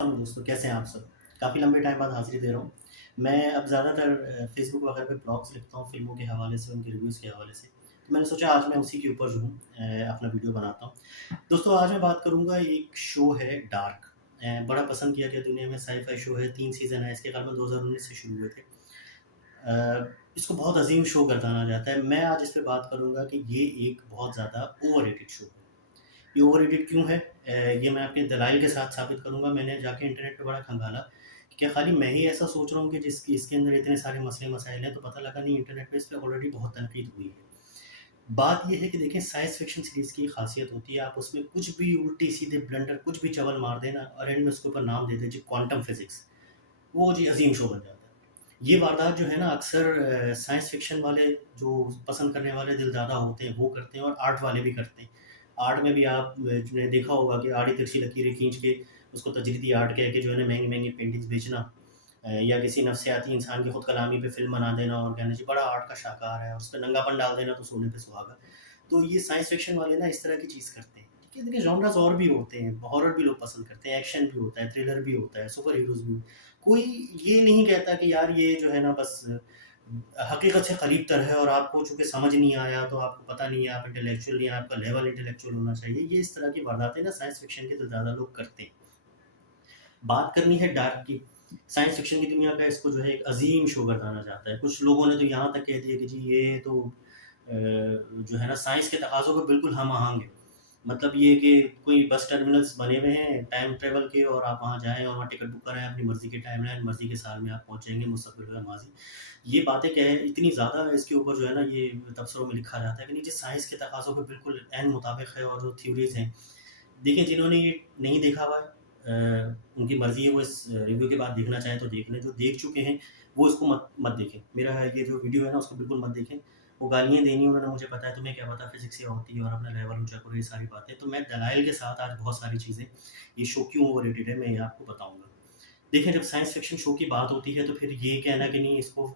دوستوں کیسے ہیں آپ سب؟ کافی لمبے ٹائم بعد حاضری دے رہا ہوں۔ میں اب زیادہ تر فیس بک وغیرہ پہ بلاگس لکھتا ہوں فلموں کے حوالے سے، ان کے ریویوز کے حوالے سے، تو میں نے سوچا آج میں اسی کے اوپر جو ہوں اپنا ویڈیو بناتا ہوں۔ دوستوں آج میں بات کروں گا، ایک شو ہے ڈارک، بڑا پسند کیا گیا دنیا میں، سائی فائی شو ہے، 3 سیزن ہے اس کے، غالباً 2019 سے شروع ہوئے تھے۔ اس کو بہت عظیم شو گردانا جاتا ہے۔ میں آج اس پہ بات کروں گا کہ یہ ایک بہت زیادہ اوور ریٹڈ شو ہے۔ یہ اوور ریٹڈ کیوں ہے؟ یہ میں اپنے دلائل کے ساتھ ثابت کروں گا۔ میں نے جا کے انٹرنیٹ پہ بڑا کھنگالا کہ کیا خالی میں ہی ایسا سوچ رہا ہوں کہ جس کی اس کے اندر اتنے سارے مسئلے مسائل ہیں، تو پتہ لگا نہیں، انٹرنیٹ پہ اس پہ آلریڈی بہت تنقید ہوئی ہے۔ بات یہ ہے کہ دیکھیں، سائنس فکشن سیریز کی خاصیت ہوتی ہے، آپ اس میں کچھ بھی الٹی سیدھے بلنڈر کچھ بھی چول مار دینا اور اینڈ میں اس کے اوپر نام دے دیں جی کوانٹم فزکس، وہ جی عظیم شو بن جاتا ہے۔ یہ واردات جو ہے نا، اکثر سائنس فکشن والے جو پسند کرنے والے دل دادا ہوتے ہیں وہ کرتے ہیں، اور آرٹ والے بھی کرتے ہیں۔ آرٹ میں بھی آپ نے دیکھا ہوگا کہ آڑی ترچھی لکیریں کھینچ کے اس کو تجریدی آرٹ کہہ کے جو ہے نا مہنگی مہنگی پینٹنگز بیچنا، یا کسی نفسیاتی انسان کی خود کلامی پہ فلم بنا دینا اور کہنا جی بڑا آرٹ کا شاہکار ہے، اور اس پہ ننگا پن ڈال دینا تو سونے پہ سہاگا۔ تو یہ سائنس فکشن والے نا اس طرح کی چیز کرتے ہیں۔ ٹھیک ہے، دیکھیں جانرز اور بھی ہوتے ہیں، ہارر بھی لوگ پسند کرتے ہیں، ایکشن بھی ہوتا ہے، تھرلر بھی ہوتا ہے، سپر ہیروز بھی۔ کوئی یہ نہیں کہتا کہ یار یہ جو ہے نا بس حقیقت سے قریب تر ہے، اور آپ کو چونکہ سمجھ نہیں آیا تو آپ کو پتہ نہیں ہے، آپ انٹلیکچوئل نہیں ہیں، آپ کا لیول انٹلیکچوئل ہونا چاہیے۔ یہ اس طرح کی وارداتیں نا سائنس فکشن کے تو زیادہ لوگ کرتے ہیں۔ بات کرنی ہے ڈارک کی، سائنس فکشن کی دنیا کا اس کو جو ہے ایک عظیم شو گردانا جاتا ہے۔ کچھ لوگوں نے تو یہاں تک کہہ دیا کہ جی یہ تو جو ہے نا سائنس کے تقاضوں کو بالکل ہم آہنگ ہے۔ مطلب یہ کہ کوئی بس ٹرمینلز بنے ہوئے ہیں ٹائم ٹریول کے، اور آپ وہاں جائیں اور وہاں ٹکٹ بک کرائیں، اپنی مرضی کے ٹائم لائن، مرضی کے سال میں آپ پہنچیں گے، مستقبل یا ماضی۔ یہ باتیں کیا ہے، اتنی زیادہ اس کے اوپر جو ہے نا یہ تبصروں میں لکھا جاتا ہے کہ نیچے سائنس کے تقاضوں کے بالکل عین مطابق ہے، اور جو تھیوریز ہیں، دیکھیں جنہوں نے یہ نہیں دیکھا ہوا ہے ان کی مرضی ہے، وہ اس ریویو کے بعد دیکھنا چاہیں تو دیکھ لیں، جو دیکھ چکے ہیں وہ اس کو مت دیکھیں۔ میرا یہ جو ویڈیو ہے نا اس کو بالکل مت دیکھیں۔ وہ گالیاں دینی انہوں نے مجھے پتا ہے، تمہیں کیا پتا فزکس کیا ہوتی ہے اور اپنا لیول اونچا کرو، یہ ساری باتیں تو میں دلائل کے ساتھ آج بہت ساری چیزیں، یہ شو کیوں اوور ریٹڈ ہے میں یہ آپ کو بتاؤں گا۔ دیکھیں جب سائنس فکشن شو کی بات ہوتی ہے تو پھر یہ کہنا کہ نہیں اس کو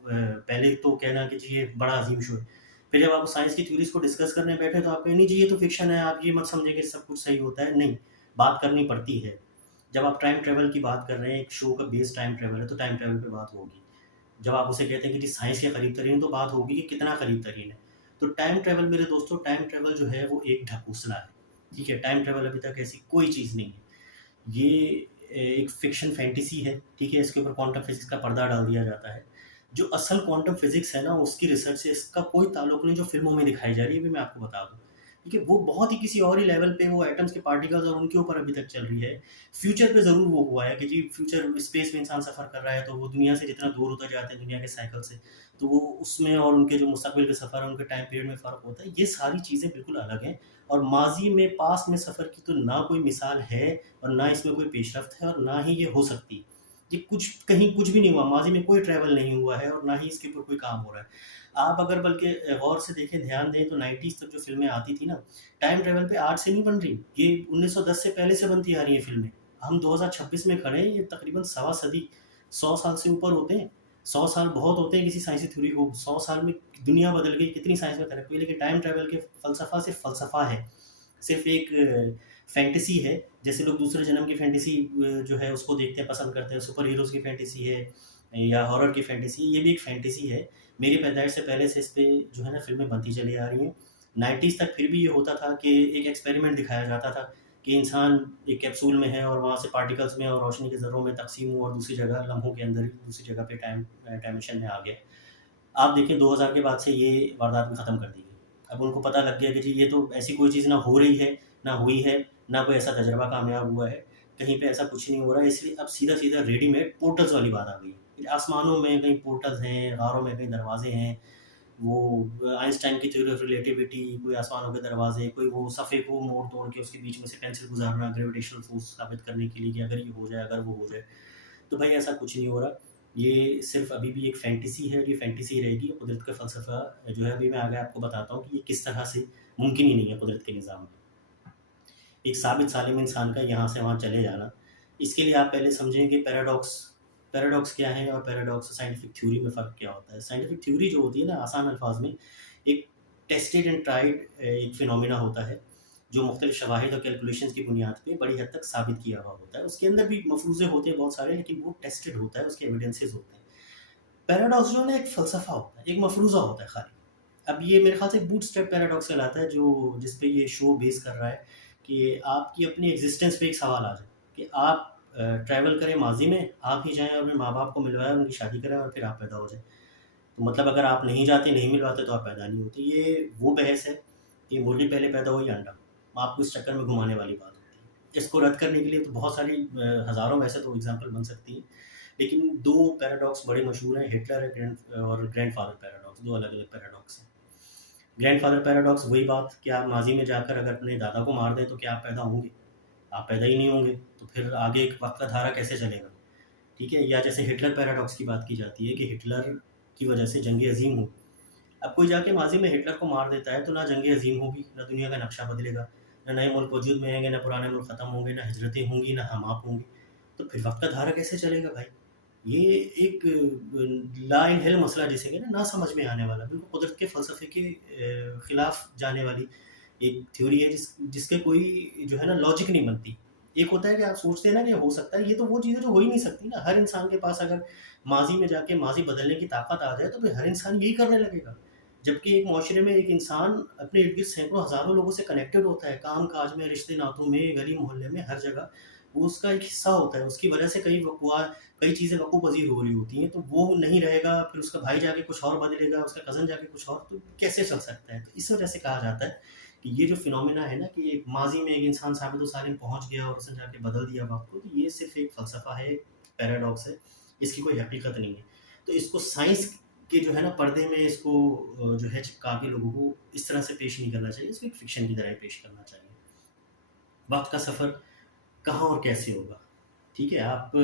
پہلے تو کہنا کہ جی یہ بڑا عظیم شو ہے، پھر جب آپ سائنس کی تھیوریز کو ڈسکس کرنے بیٹھے تو آپ کہیں نہیں جی یہ تو فکشن ہے، آپ یہ مت سمجھیں کہ سب کچھ صحیح ہوتا ہے، نہیں، بات کرنی پڑتی ہے۔ جب آپ ٹائم ٹریول کی بات کر رہے ہیں، ایک شو کا بیس ٹائم ٹریول ہے تو ٹائم ٹریول پہ بات ہوگی۔ جب آپ اسے کہتے ہیں کہ جی سائنس کے قریب ترین، تو بات ہوگی کہ کتنا قریب ترین ہے۔ تو ٹائم ٹریول میرے دوستوں، ٹائم ٹریول جو ہے وہ ایک ڈھکوسلا ہے، ٹھیک ہے، ٹائم ٹریول ابھی تک ایسی کوئی چیز نہیں ہے۔ یہ ایک فکشن فینٹیسی ہے، ٹھیک ہے، اس کے اوپر کوانٹم فزکس کا پردہ ڈال دیا جاتا ہے۔ جو اصل کوانٹم فزکس ہے نا، اس کی ریسرچ سے اس کا کوئی تعلق نہیں جو فلموں میں دکھائی جا رہی ہے، بھی میں آپ کو بتا دوں، ٹھیک ہے، وہ بہت ہی کسی اور ہی لیول پہ وہ ایٹمس کے پارٹیکلز اور ان کے اوپر ابھی تک چل رہی ہے۔ فیوچر پہ ضرور وہ ہوا ہے کہ جی فیوچر اسپیس میں انسان سفر کر رہا ہے تو وہ دنیا سے جتنا دور ہوتا جاتے ہیں دنیا کے سائیکل سے، تو وہ اس میں اور ان کے جو مستقبل کے سفر ہیں ان کے ٹائم پیریڈ میں فرق ہوتا ہے۔ یہ ساری چیزیں بالکل الگ ہیں، اور ماضی میں پاسٹ میں سفر کی تو نہ کوئی مثال ہے، اور نہ اس میں کوئی پیش رفت ہے، اور نہ ہی یہ ہو سکتی۔ یہ کچھ کہیں کچھ بھی نہیں ہوا، ماضی میں کوئی ٹریول نہیں ہوا ہے، اور نہ ہی اس کے اوپر کوئی کام ہو رہا ہے۔ آپ اگر بلکہ غور سے دیکھیں، دھیان دیں، تو 90s تک جو فلمیں آتی تھی نا ٹائم ٹریول پہ، آج سے نہیں بن رہی، یہ 1910 سے پہلے سے بنتی آ رہی ہیں فلمیں۔ ہم 2026 میں کھڑے ہیں، یہ تقریباً سوا صدی، 100 سال سے اوپر ہوتے ہیں۔ 100 سال بہت ہوتے ہیں کسی سائنسی تھیوری کو، 100 سال میں دنیا بدل گئی، کتنی سائنس میں ترقی ہوئی، لیکن ٹائم ٹریول کے فلسفہ صرف فلسفہ ہے، صرف ایک فینٹیسی ہے۔ جیسے لوگ دوسرے جنم کی فینٹیسی جو ہے اس کو دیکھتے ہیں، پسند کرتے ہیں، سپر ہیروز کی فینٹیسی ہے یا ہارر کی فینٹیسی، یہ بھی ایک فینٹیسی ہے۔ میری پیدائش سے پہلے سے اس پہ جو ہے نا فلمیں بنتی چلی آ رہی ہیں۔ 90s تک پھر بھی یہ ہوتا تھا کہ ایک ایکسپیریمنٹ دکھایا جاتا تھا کہ انسان ایک کیپسول میں ہے، اور وہاں سے پارٹیکلز میں اور روشنی کے ذروں میں تقسیم ہوا، اور دوسری جگہ لمحوں کے اندر ہی دوسری جگہ پہ ٹائم میں آ گیا۔ آپ دیکھیں 2000 کے بعد سے یہ واردات بھی ختم کر دی گئی۔ اب ان کو پتہ لگ گیا کہ جی یہ تو ایسی کوئی چیز نہ ہو رہی ہے، نہ ہوئی ہے، نہ کوئی ایسا تجربہ کامیاب ہوا ہے، کہیں پہ ایسا کچھ نہیں ہو رہا ہے، اس لیے اب سیدھا سیدھا ریڈی میڈ پورٹلز والی بات آ گئی ہے۔ آسمانوں میں کہیں پورٹلز ہیں، غاروں میں کہیں دروازے ہیں، وہ آئنسٹائن کی تھیوری آف ریلیٹیوٹی، کوئی آسمانوں کے دروازے، کوئی وہ صفحے کو موڑ توڑ کے اس کے بیچ میں سے پینسل گزارنا گریویٹیشنل فورس ثابت کرنے کے لیے کہ اگر یہ ہو جائے، اگر وہ ہو جائے۔ تو بھائی ایسا کچھ نہیں ہو رہا، یہ صرف ابھی بھی ایک فینٹیسی ہے، یہ فینٹیسی رہے گی۔ قدرت کا فلسفہ جو ہے ابھی میں آگے آپ کو بتاتا ہوں کہ یہ کس طرح سے ممکن ہی نہیں ہے قدرت کے نظام میں ایک ثابت سالم انسان کا یہاں سے وہاں چلے جانا۔ اس کے لیے آپ پہلے سمجھیں کہ پیراڈاکس کیا ہے، اور پیراڈاکس سائنٹیفک تھیوری میں فرق کیا ہوتا ہے۔ سائنٹیفک تھیوری جو ہوتی ہے نا، آسان الفاظ میں ایک ٹیسٹڈ اینڈ ٹرائیڈ ایک فینومینا ہوتا ہے، جو مختلف شواہد اور کیلکولیشنز کی بنیاد پہ بڑی حد تک ثابت کیا ہوا ہوتا ہے. اس کے اندر بھی مفروضے ہوتے ہیں بہت سارے، لیکن وہ ٹیسٹڈ ہوتا ہے، اس کے ایویڈنسز ہوتے ہیں. پیراڈاکس جو ہے نا ایک فلسفہ ہوتا ہے، ایک مفروضہ ہوتا ہے خالی. اب یہ میرے خیال سے بوٹ اسٹریپ پیراڈاکس کہلاتا ہے، جو جس پہ یہ شو بیس کر رہا ہے کہ آپ کی اپنی ایگزسٹنس پہ ایک سوال آ جائے کہ آپ ٹریول کریں ماضی میں، آپ ہی جائیں اور اپنے ماں باپ کو ملوائیں، ان کی شادی کریں اور پھر آپ پیدا ہو جائیں. تو مطلب اگر آپ نہیں جاتے، نہیں ملواتے، تو آپ پیدا نہیں ہوتے. یہ وہ بحث ہے کہ مرغی پہلے پیدا ہوئی یا انڈا. آپ کو اس چکر میں گھمانے والی بات ہوتی ہے. اس کو رد کرنے کے لیے تو بہت ساری ہزاروں ویسے تو اگزامپل بن سکتی ہیں، لیکن دو پیراڈاکس بڑے مشہور ہیں، ہٹلر اور گرینڈ فادر پیراڈاکس. دو الگ الگ پیراڈاکس ہیں. گرینڈ فادر پیراڈاکس وہی بات کہ آپ ماضی میں جا کر اگر اپنے دادا کو مار دیں تو کیا آپ پیدا ہوں گے؟ آپ پیدا ہی نہیں ہوں گے، تو پھر آگے ایک وقت کا دھارا کیسے چلے گا؟ ٹھیک ہے. یا جیسے ہٹلر پیراڈاکس کی بات کی جاتی ہے کہ ہٹلر کی وجہ سے جنگ عظیم ہو. اب کوئی جا کے ماضی میں ہٹلر کو مار دیتا ہے تو نہ جنگ عظیم ہوگی، نہ دنیا کا نقشہ بدلے گا، نہ نئے ملک وجود میں آئیں گے، نہ پرانے ملک ختم ہوں گے، نہ ہجرتیں ہوں گی، نہ ہم آپ ہوں گے. تو پھر وقت کا دھارا کیسے چلے گا بھائی؟ یہ ایک لا الحل مسئلہ جسے کہ نا سمجھ میں آنے والا، بالکل قدرت کے فلسفے کے خلاف جانے والی ایک تھیوری ہے جس کے کوئی جو ہے نا لاجک نہیں بنتی. ایک ہوتا ہے کہ آپ سوچتے ہیں نا کہ ہو سکتا ہے، یہ تو وہ چیزیں جو ہو ہی نہیں سکتی نا. ہر انسان کے پاس اگر ماضی میں جا کے ماضی بدلنے کی طاقت آ جائے تو پھر ہر انسان یہی کرنے لگے گا. جبکہ ایک معاشرے میں ایک انسان اپنے ارد گرد سینکڑوں ہزاروں لوگوں سے کنیکٹڈ ہوتا ہے، کام کاج میں، رشتے ناتوں میں، گلی محلے میں، ہر جگہ وہ اس کا ایک حصہ ہوتا ہے. اس کی وجہ سے کئی چیزیں وقوع پذیر ہو رہی ہوتی ہیں، تو وہ نہیں رہے گا، پھر اس کا بھائی جا کے کچھ اور بدلے گا، اس کا کزن جا کے کچھ اور، تو کیسے چل سکتا ہے؟ تو اس وجہ سے کہا جاتا ہے کہ یہ جو فینومینا ہے نا کہ ایک ماضی میں ایک انسان ثابت و سالم پہنچ گیا اور اس نے جا کے بدل دیا وقت کو، تو یہ صرف ایک فلسفہ ہے، ایک پیراڈاکس ہے، اس کی کوئی حقیقت نہیں ہے. تو اس کو سائنس کے جو ہے نا پردے میں اس کو جو ہے چپکا کے لوگوں کو اس طرح سے پیش نہیں کرنا چاہیے، اس کو ایک فکشن کی طرح پیش کرنا چاہیے. وقت کا سفر کہاں اور کیسے ہوگا؟ ٹھیک ہے. آپ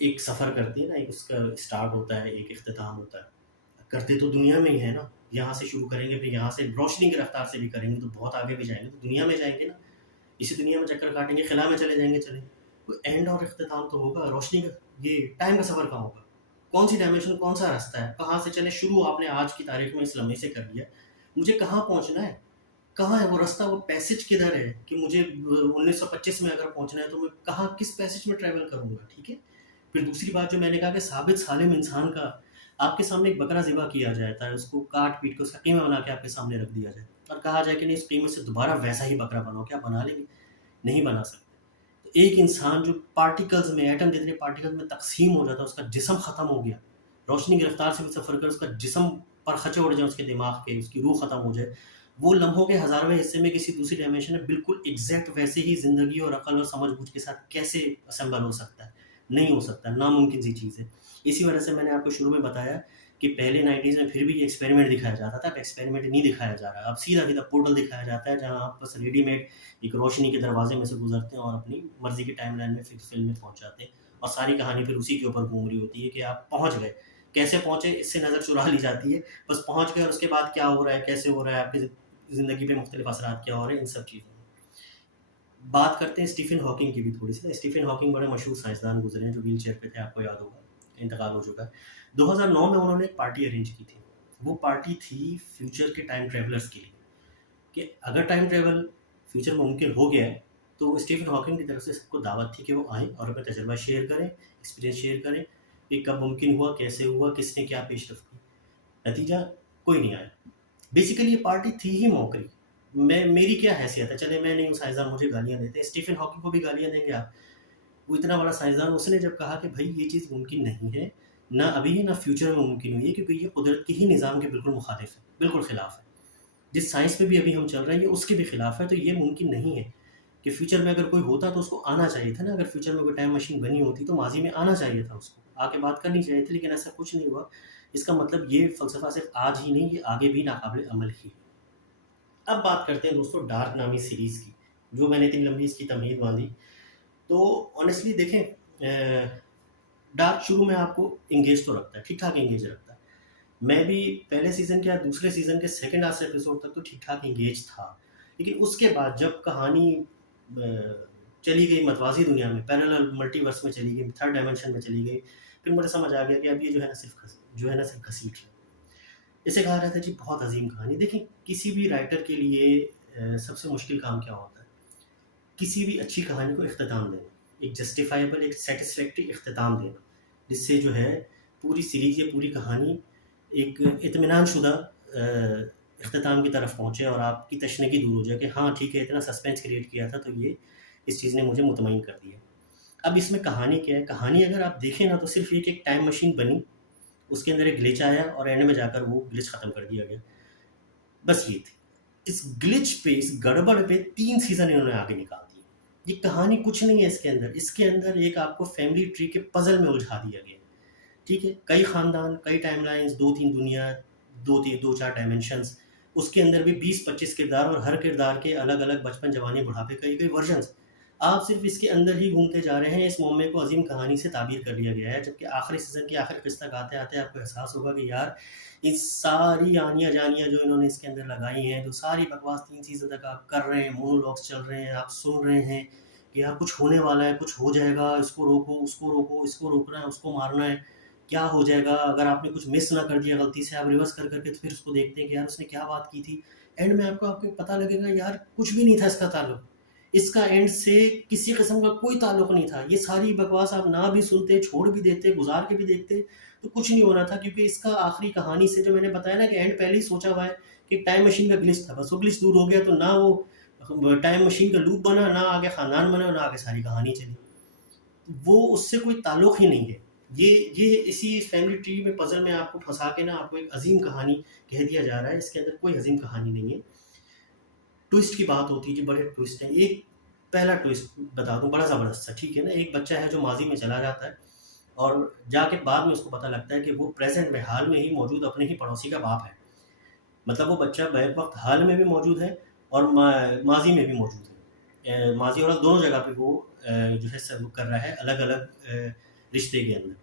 ایک سفر کرتے ہیں نا، ایک اس کا اسٹارٹ ہوتا ہے، ایک اختتام ہوتا ہے. کرتے تو دنیا میں ہی ہے نا. یہاں سے شروع کریں گے، پھر یہاں سے روشنی کی رفتار سے بھی کریں گے تو بہت آگے بھی جائیں گے، تو دنیا میں جائیں گے نا. اسی دنیا میں چکر کاٹیں گے، خلا میں چلے جائیں گے. چلیں، کوئی اینڈ اور اختتام تو ہوگا. روشنی کا یہ ٹائم کا سفر کہاں ہوگا؟ کون سی ڈائمینشن، کون سا راستہ ہے؟ کہاں سے چلے شروع؟ آپ نے آج کی تاریخ میں اس لمحے سے کر لیا. مجھے کہاں پہنچنا ہے؟ کہاں ہے وہ راستہ؟ وہ پیسج کدھر ہے کہ مجھے 1925 میں اگر پہنچنا ہے تو میں کہاں، کس پیسج میں ٹریول کروں گا؟ ٹھیک ہے. پھر دوسری بات جو میں نے کہا کہ ثابت سالم انسان کا آپ کے سامنے ایک بکرا ذبح کیا جاتا ہے، اس کو کاٹ پیٹ کے اس کا قیمہ بنا کے آپ کے سامنے رکھ دیا جائے اور کہا جائے کہ نہیں، اس قیمے سے دوبارہ ویسا ہی بکرا بناؤ. کیا بنا لیں گے؟ نہیں بنا سکتے. تو ایک انسان جو پارٹیکلز میں، ایٹم جتنے پارٹیکلز میں تقسیم ہو جاتا ہے، اس کا جسم ختم ہو گیا، روشنی کی رفتار سے بھی سفر کر اس کا جسم پر خچے اڑ جائیں، اس کے دماغ کے، اس کی روح ختم ہو جائے، وہ لمحوں کے ہزارویں حصے میں کسی دوسری ڈائمینشن میں بالکل ایگزیکٹ ویسے ہی زندگی اور عقل اور سمجھ بوجھ کے ساتھ کیسے اسمبل ہو سکتا ہے؟ نہیں ہو سکتا، ناممکن سی چیز ہے. اسی وجہ سے میں نے آپ کو شروع میں بتایا کہ پہلے 90s میں پھر بھی ایکسپیریمنٹ دکھایا جاتا تھا. اب ایکسپیریمنٹ نہیں دکھایا جا رہا، اب سیدھا سیدھا پورٹل دکھایا جاتا ہے جہاں آپ بس ریڈی میڈ ایک روشنی کے دروازے میں سے گزرتے ہیں اور اپنی مرضی کی ٹائم لائن میں فلم میں پہنچ جاتے ہیں، اور ساری کہانی پھر اسی کے اوپر گھوم رہی ہوتی ہے کہ آپ پہنچ گئے. کیسے پہنچے اس سے نظر چرا لی جاتی ہے، بس پہنچ گئے اور اس کے بعد کیا ہو رہا ہے، کیسے ہو رہا ہے، آپ کی زندگی پہ مختلف اثرات کیا ہو رہے ہیں، ان سب چیزوں میں. بات کرتے ہیں اسٹیفن ہاکنگ کی بھی تھوڑی سی. اسٹیفن ہاکنگ بڑے مشہور سائنسدان گزرے ہیں جو ویل چیئر پہ تھے، آپ کو یاد ہوگا، انتقال ہو چکا ہے. 2009 میں انہوں نے ایک پارٹی ارینج کی تھی. وہ پارٹی تھی فیوچر کے ٹائم ٹریولرز کے لیے، کہ اگر ٹائم ٹریول فیوچر میں ممکن ہو گیا ہے تو اسٹیفن ہاکنگ کی طرف سے سب کو دعوت تھی کہ وہ آئیں اور اپنا تجربہ شیئر کریں، ایکسپیرینس شیئر کریں کہ کب ممکن ہوا، کیسے ہوا، کس نے کیا پیش رفت کی. نتیجہ کوئی نہیں آیا. بیسیکلی یہ پارٹی تھی ہی موکری. میری کیا حیثیت ہے؟ چلے میں نہیں ہوں سائنسدان، مجھے گالیاں دیتے. اسٹیفن ہاکنگ کو بھی گالیاں دیں گے آپ؟ وہ اتنا بڑا سائنسدان، اس نے جب کہا کہ بھائی یہ چیز ممکن نہیں ہے، نہ ابھی ہے نہ فیوچر میں ممکن ہوئی ہے، کیونکہ یہ قدرت کے ہی نظام کے بالکل مخالف ہے، بالکل خلاف ہے. جس سائنس میں بھی ابھی ہم چل رہے ہیں یہ اس کے بھی خلاف ہے. تو یہ ممکن نہیں ہے کہ فیوچر میں اگر کوئی ہوتا تو اس کو آنا چاہیے تھا نا. اگر فیوچر میں کوئی ٹائم مشین بنی ہوتی تو ماضی میں آنا چاہیے تھا، اس کو آ کے بات کرنی چاہیے تھی، لیکن ایسا کچھ نہیں ہوا. اس کا مطلب یہ فلسفہ صرف آج ہی نہیں، یہ آگے بھی ناقابل عمل ہی. اب بات کرتے ہیں دوستوں ڈارک نامی سیریز کی، جو میں نے اتنی لمبی اس کی تمہید باندھی. تو آنیسٹلی دیکھیں، ڈارک شروع میں آپ کو انگیج تو رکھتا ہے، ٹھیک ٹھاک انگیج رکھتا ہے. میں بھی پہلے سیزن کے یا دوسرے سیزن کے سیکنڈ آخر ایپیسوڈ تک تو ٹھیک ٹھاک انگیج تھا. لیکن اس کے بعد جب کہانی چلی گئی متوازی دنیا میں، پیرالل ملٹی ورس میں چلی گئی، تھرڈ ڈائمینشن میں چلی گئی، پھر مجھے سمجھ آ گیا کہ اب یہ جو ہے نا صرف گھسیٹ ہے. اسے کہا جاتا ہے جی بہت عظیم کہانی. دیکھیں کسی بھی رائٹر کے لیے سب سے مشکل کام کیا ہوتا ہے؟ کسی بھی اچھی کہانی کو اختتام دینا، ایک جسٹیفائیبل، ایک سیٹسفیکٹری اختتام دینا، جس سے جو ہے پوری سیریز یا پوری کہانی ایک اطمینان شدہ اختتام کی طرف پہنچے اور آپ کی تشنگی دور ہو جائے کہ ہاں ٹھیک ہے، اتنا سسپینس کریٹ کیا تھا تو یہ اس چیز نے مجھے مطمئن کر دیا۔ اب اس میں کہانی کیا ہے؟ کہانی اگر آپ دیکھیں نا تو صرف ایک ٹائم مشین بنی، اس کے اندر ایک گلچ آیا اور اینڈ میں جا کر وہ گلچ ختم کر دیا گیا، بس یہ تھی۔ اس گلچ پہ، اس گڑبڑ پہ 3 سیزن انہوں نے آگے نکال دی۔ یہ کہانی کچھ نہیں ہے اس کے اندر ایک آپ کو فیملی ٹری کے پزل میں الجھا دیا گیا، ٹھیک ہے؟ کئی خاندان، کئی ٹائم لائنز، 2-3 دنیا، 2-4 ڈائمینشنز، اس کے اندر بھی 20-25 کردار اور ہر کردار کے الگ الگ بچپن، جوانی، بڑھاپے، کئی ورژنز۔ آپ صرف اس کے اندر ہی گھومتے جا رہے ہیں۔ اس معمے کو عظیم کہانی سے تعبیر کر لیا گیا ہے، جبکہ آخری سیزن کے آخر قسط تک آتے آتے آپ کو احساس ہوگا کہ یار اس ساری آنیاں جانیاں جو انہوں نے اس کے اندر لگائی ہیں، جو ساری بکواس 3 سیزن تک آپ کر رہے ہیں، مونولاگس چل رہے ہیں، آپ سن رہے ہیں کہ یار کچھ ہونے والا ہے، کچھ ہو جائے گا، اس کو روکو، اس کو روکو، اس کو روکنا ہے، اس کو مارنا ہے، کیا ہو جائے گا اگر آپ نے کچھ مس نہ کر دیا غلطی سے، آپ ریورس کر کے تو پھر اس کو دیکھتے ہیں کہ یار اس نے کیا بات کی تھی۔ اینڈ میں آپ کو پتہ لگے گا یار کچھ بھی نہیں تھا اس کا تعلق، اس کا اینڈ سے کسی قسم کا کوئی تعلق نہیں تھا۔ یہ ساری بکواس آپ نہ بھی سنتے، چھوڑ بھی دیتے، گزار کے بھی دیکھتے تو کچھ نہیں ہونا تھا، کیونکہ اس کا آخری کہانی سے جو میں نے بتایا نا کہ اینڈ پہلے ہی سوچا ہوا ہے کہ ٹائم مشین کا گلچ تھا، بس وہ گلچ دور ہو گیا تو نہ وہ ٹائم مشین کا لوپ بنا، نہ آگے خاندان بنا، نہ آگے ساری کہانی چلی، وہ اس سے کوئی تعلق ہی نہیں ہے۔ یہ اسی فیملی ٹری میں پزل میں آپ کو پھنسا کے نا آپ کو ایک عظیم کہانی کہہ دیا جا رہا ہے، اس کے اندر کوئی عظیم کہانی نہیں ہے۔ ٹوئسٹ کی بات ہوتی ہے جو بڑے ٹوئسٹ ہیں، ایک پہلا ٹوئسٹ بتا دوں بڑا زبردست سا، ٹھیک ہے نا؟ ایک بچہ ہے جو ماضی میں چلا جاتا ہے اور جا کے بعد میں اس کو پتہ لگتا ہے کہ وہ پریزنٹ میں، حال میں ہی موجود اپنے ہی پڑوسی کا باپ ہے۔ مطلب وہ بچہ بیک وقت حال میں بھی موجود ہے اور ماضی میں بھی موجود ہے، ماضی اور دونوں جگہ پہ وہ جو ہے سرو کر رہا ہے الگ الگ رشتے کے اندر،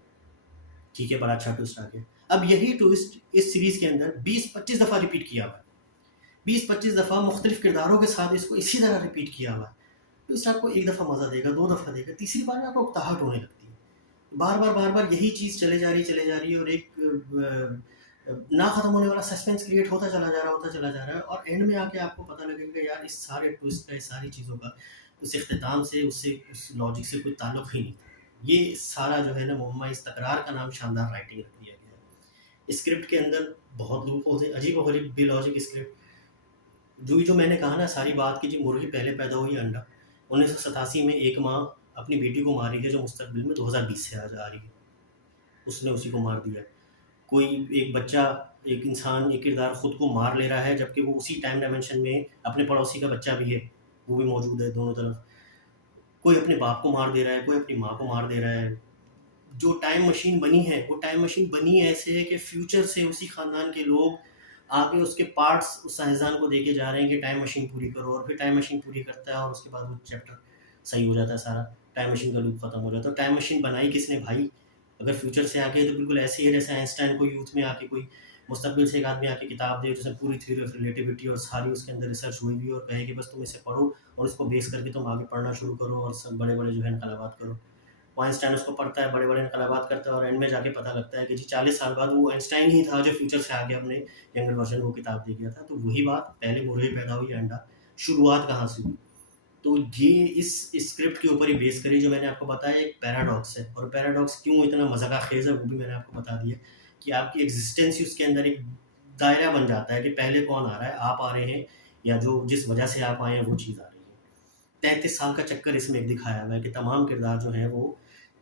ٹھیک ہے؟ بڑا اچھا ٹوئسٹ آ گیا۔ اب یہی ٹوئسٹ اس سیریز کے اندر 20-25 دفعہ ریپیٹ کیا ہوا ہے، 20-25 دفعہ مختلف کرداروں کے ساتھ اس کو اسی طرح ریپیٹ کیا ہوا ہے۔ تو اس سے آپ کو ایک دفعہ مزہ دے گا، 2 دفعہ دے گا، تیسری بار میں آپ کو اکتاہٹ ہونے لگتی ہے، بار بار یہی چیز چلے جا رہی ہے اور ایک نہ ختم ہونے والا سسپینس کریٹ ہوتا چلا جا رہا ہے اور اینڈ میں آ کے آپ کو پتہ لگے گا یار اس سارے ٹوئسٹ کا، اس ساری چیزوں کا، اس اختتام سے، اس لاجک سے کوئی تعلق ہی نہیں تھا۔ یہ سارا جو ہے نا معمہ، اس تکرار کا نام شاندار رائٹنگ رکھ دیا گیا ہے۔ اسکرپٹ کے اندر بہت لوپ ہوتے، عجیب و غریب بے لاجک اسکرپٹ، جو میں نے کہا نا ساری بات کی، جی مرغی پہلے پیدا ہوئی انڈا، 1987 میں ایک ماں اپنی بیٹی کو ماری ہے جو مستقبل میں 2020 سے آ رہی ہے، اس نے اسی کو مار دیا۔ کوئی ایک بچہ، ایک انسان، ایک کردار خود کو مار لے رہا ہے جبکہ وہ اسی ٹائم ڈائمینشن میں اپنے پڑوسی کا بچہ بھی ہے، وہ بھی موجود ہے دونوں طرف۔ کوئی اپنے باپ کو مار دے رہا ہے، کوئی اپنی ماں کو مار دے رہا ہے۔ جو ٹائم مشین بنی ہے وہ ٹائم مشین بنی ایسے ہے کہ فیوچر سے اسی خاندان کے لوگ آگے اس کے پارٹس اس سائنسدان کو دے کے جا رہے ہیں کہ ٹائم مشین پوری کرو، اور پھر ٹائم مشین پوری کرتا ہے اور اس کے بعد وہ چیپٹر صحیح ہو جاتا ہے، سارا ٹائم مشین کا لوپ ختم ہو جاتا ہے۔ ٹائم مشین بنائی کس نے بھائی؟ اگر فیوچر سے آ کے تو بالکل ایسے ہی ہے جیسے آئنسٹائن کو یوتھ میں آ کے کوئی مستقبل سے ایک آدمی آ کے کتاب دے جس میں پوری تھیوری آف ریلیٹیوٹی اور ساری اس کے اندر ریسرچ ہوئی ہوئی اور کہے کہ بس تم اسے پڑھو اور اس کو بیس کر کے تم آگے پڑھنا شروع کرو اور سب بڑے بڑے جو ہے انقلابات کرو۔ وہ آئنسٹائن اس کو پڑھتا ہے، بڑے بڑے انقلابات کرتا ہے اور اینڈ میں جا کے پتہ لگتا ہے کہ جی 40 سال بعد وہ آئنسٹائن ہی تھا جو فیوچر سے آگے اپنے ینگر ورژن کو کتاب دے گیا تھا۔ تو وہی بات، پہلے مرغی پیدا ہوئی انڈا، شروعات کہاں سے ہوئی؟ تو یہ اس اسکرپٹ کے اوپر ہی بیس کری جو میں نے آپ کو بتایا ایک پیراڈاکس ہے، اور پیراڈاکس کیوں اتنا مذاق خیز ہے وہ بھی میں نے آپ کو بتا دیا کہ آپ کی ایگزسٹنس ہی اس کے اندر ایک دائرہ بن جاتا ہے کہ پہلے کون آ رہا ہے، آپ آ رہے ہیں یا جو جس وجہ سے آپ آئے ہیں وہ چیز آ رہی ہے۔ 33 سال کا چکر اس میں ایک دکھایا ہوا ہے کہ تمام کردار جو ہیں وہ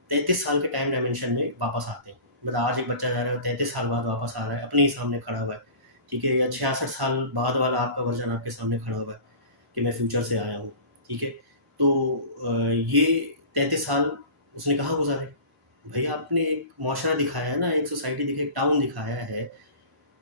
33 سال کے ٹائم ڈائمینشن میں واپس آتے ہیں۔ مطلب آج ایک بچہ جا رہا ہے 33 سال بعد واپس آ رہا ہے، اپنے ہی سامنے کھڑا ہوا ہے، ٹھیک ہے؟ یا 66 سال بعد والا آپ کا ورژن آپ کے سامنے کھڑا ہوا ہے کہ میں فیوچر سے آیا ہوں، ٹھیک ہے؟ تو یہ 33 سال اس نے کہاں گزارے؟ بھائی آپ نے ایک معاشرہ دکھایا ہے نا، ایک سوسائٹی دکھائی، ایک ٹاؤن دکھایا ہے،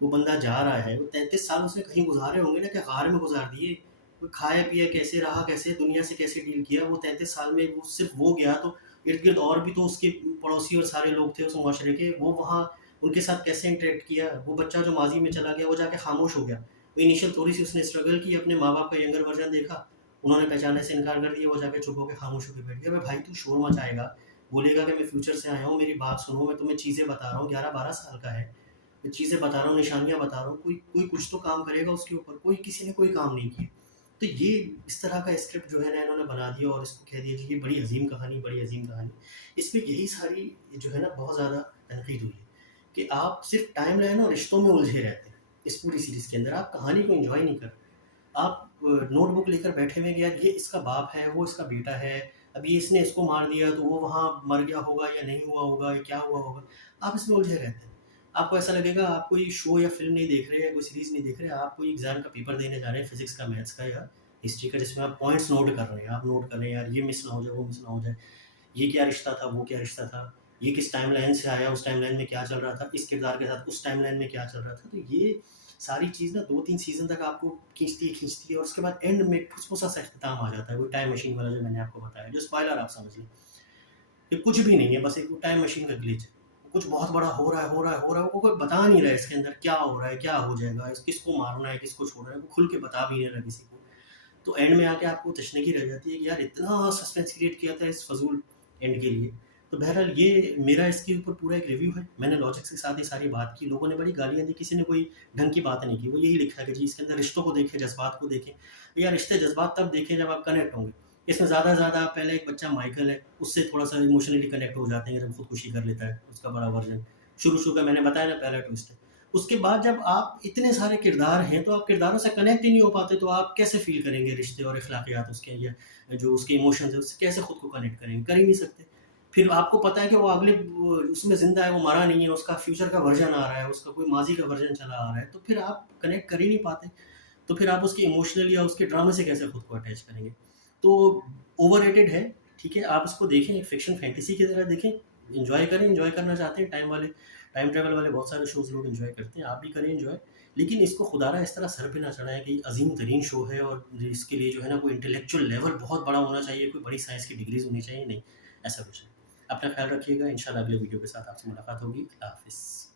وہ بندہ جا رہا ہے، وہ 33 سال اس نے کہیں گزارے ہوں گے نا کہ غار میں گزار دیے؟ وہ کھایا پیا کیسے، رہا کیسے، دنیا سے کیسے ڈیل کیا؟ وہ 33 سال میں وہ صرف وہ گیا تو ارد گرد اور بھی تو اس کے پڑوسی اور سارے لوگ تھے اس معاشرے کے، وہ وہاں ان کے ساتھ کیسے انٹریکٹ کیا؟ وہ بچہ جو ماضی میں چلا گیا وہ جا کے خاموش ہو گیا، وہ انیشیل تھوڑی سی اس نے اسٹرگل کی، اپنے ماں باپ کا ینگر ورژن دیکھا، انہوں نے پہچاننے سے انکار کر دیا، وہ جا کے چپ ہو کے خاموش ہو کے بیٹھ گیا۔ بھائی تو شور مچائے گا، بولے گا کہ میں فیوچر سے آیا ہوں، میری بات سنو، میں تمہیں چیزیں بتا رہا ہوں، 11-12 سال کا ہے، میں چیزیں بتا رہا ہوں، نشانیاں بتا رہا ہوں، کوئی کچھ تو کام کرے گا اس کے اوپر، کوئی کسی نے کوئی کام نہیں کیا۔ تو یہ اس طرح کا اسکرپٹ جو ہے نا انہوں نے بنا دیا اور اس کو کہہ دیا جی یہ بڑی عظیم کہانی، بڑی عظیم کہانی. اس میں یہی ساری جو ہے نا بہت زیادہ تنقید ہوئی ہے کہ آپ صرف ٹائم لائن اور رشتوں میں الجھے رہتے ہیں اس پوری سیریز کے اندر. آپ کہانی کو انجوائے نہیں کرتے. آپ نوٹ بک لے کر بیٹھے ہوئے کہ یار یہ اس کا باپ ہے، وہ اس کا بیٹا ہے، اب یہ اس نے اس کو مار دیا تو وہ وہاں مر گیا ہوگا یا نہیں ہوا ہوگا یا کیا ہوا ہوگا. آپ اس میں الجھے رہتے ہیں. آپ کو ایسا لگے گا آپ کوئی شو یا فلم نہیں دیکھ رہے یا کوئی سیریز نہیں دیکھ رہے، آپ کوئی ایگزام کا پیپر دینے جا رہے ہیں، فزکس کا، میتھس کا یا ہسٹری کا، جس میں آپ پوائنٹس نوٹ کر رہے ہیں. آپ نوٹ کر رہے ہیں یار یہ مس نہ ہو جائے، وہ مس نہ ہو جائے، یہ کیا رشتہ تھا، وہ کیا رشتہ تھا، یہ کس ٹائم لائن سے آیا، اس ٹائم لائن میں کیا چل رہا تھا، اس کردار کے ساتھ اس ٹائم لائن میں کیا چل رہا تھا. تو یہ ساری چیز نا 2-3 سیزن تک آپ کو کھینچتی ہے اور اس کے بعد اینڈ میں پھسپھسا سا اختتام آ جاتا ہے. وہ ٹائم مشین والا جو میں نے آپ کو بتایا، جو اسپائلر آپ سمجھ لیں، یہ کچھ بھی نہیں ہے، بس ایک ٹائم مشین کا گلیچ ہے. کچھ بہت بڑا ہو رہا ہے، ہو رہا ہے، ہو رہا ہے، وہ کوئی بتا نہیں رہا ہے اس کے اندر کیا ہو رہا ہے، کیا ہو جائے گا، کس کو مارنا ہے، کس کو چھوڑنا ہے، وہ کھل کے بتا بھی نہیں رہا کسی کو. تو اینڈ میں آ کے آپ کو تشنگی رہ جاتی ہے کہ یار اتنا سسپینس کریٹ کیا تھا اس فضول اینڈ کے لیے. تو بہرحال یہ میرا اس کے اوپر پورا ایک ریویو ہے. میں نے لاجکس کے ساتھ یہ ساری بات کی. لوگوں نے بڑی گالیاں دی، کسی نے کوئی ڈھنگ کی بات نہیں کی. وہ یہی لکھا ہے کہ جی اس کے اندر رشتوں کو دیکھیں، جذبات کو دیکھیں. یا رشتے جذبات تب دیکھیں جب آپ کنیکٹ ہوں گے. اس میں زیادہ سے زیادہ آپ پہلے ایک بچہ مائیکل ہے، اس سے تھوڑا سا ایموشنلی کنیکٹ ہو جاتے ہیں جب خودکشی کر لیتا ہے اس کا بڑا ورژن. شروع کا میں نے بتایا نا پہلا ٹوسٹ ہے. اس کے بعد جب آپ اتنے سارے کردار ہیں تو آپ کرداروں سے کنیکٹ ہی نہیں ہو پاتے، تو آپ کیسے فیل کریں گے رشتے اور اخلاقیات اس کے، یا جو اس کے ایموشنز ہیں اس سے کیسے خود کو کنیکٹ کریں گے؟ کر ہی نہیں سکتے. پھر آپ کو پتہ ہے کہ وہ اگلے اس میں زندہ ہے، وہ مرا نہیں ہے، اس کا فیوچر کا ورژن آ رہا ہے، اس کا کوئی ماضی کا ورژن چلا آ رہا ہے، تو پھر آپ کنیکٹ کر ہی نہیں پاتے. تو پھر آپ اس کے ایموشنل یا اس کے ڈرامے سے کیسے خود کو اٹیچ کریں گے؟ تو اوور ریٹڈ ہے. ٹھیک ہے، آپ اس کو دیکھیں، ایک فکشن فینٹیسی کی طرح دیکھیں، انجوائے کریں. انجوائے کرنا چاہتے ہیں ٹائم ٹریول والے بہت سارے شوز لوگ انجوائے کرتے ہیں، آپ بھی کریں انجوائے. لیکن اس کو خدا رہا اس طرح سر پہ نہ چڑھائیں کہ یہ عظیم ترین شو ہے اور اس کے لیے جو ہے نا کوئی انٹلیکچوئل لیول بہت بڑا ہونا چاہیے، کوئی بڑی سائنس کی ڈگریز ہونی چاہیے. نہیں، ایسا کچھ نہیں. اپنا خیال رکھیے گا. انشاءاللہ اگلے ویڈیو کے ساتھ آپ سے ملاقات ہوگی. اللہ حافظ.